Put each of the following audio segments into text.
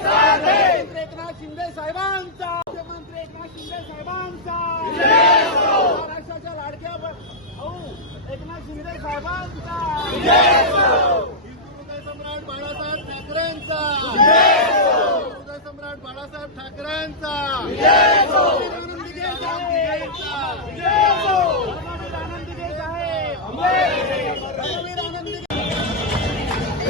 एकनाथ शिंदे साहेबांचा. मुख्यमंत्री एकनाथ शिंदे साहेबांचा महाराष्ट्राच्या लाडक्या भाऊ शिंदे साहेबांचा हृदय हो. सम्राट बाळासाहेब ठाकरेंचा सम्राट बाळासाहेब ठाकरेंचा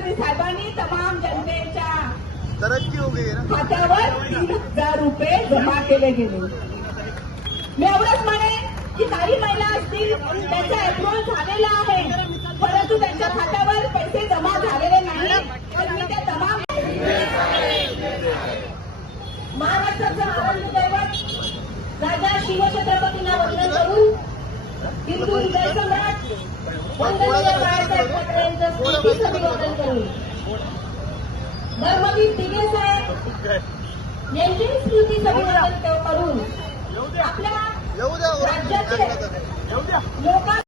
मुख्यमंत्री साहेबांनी तमाम जनतेच्या तरक्की हो खात्यावर तीन हजार रुपये जमा केले गेले. मी एवढंच म्हणेन की काही महिला असतील त्यांचा अप्रुव्हल झालेला आहे परंतु त्यांच्या खात्यावर पैसे जमा झालेले नाही तर मी त्या तमाम महाराष्ट्राचं आनंद दैवत राजा शिवछत्रपतींना वंदन करून हिंदू हृदय सम्राट वंदनीय बाळासाहेब ठाकरे यांचं स्मृतीचं करून धर्मवीर दिघे साहेब यांचे करून आपल्या राज्याचे लोकांचे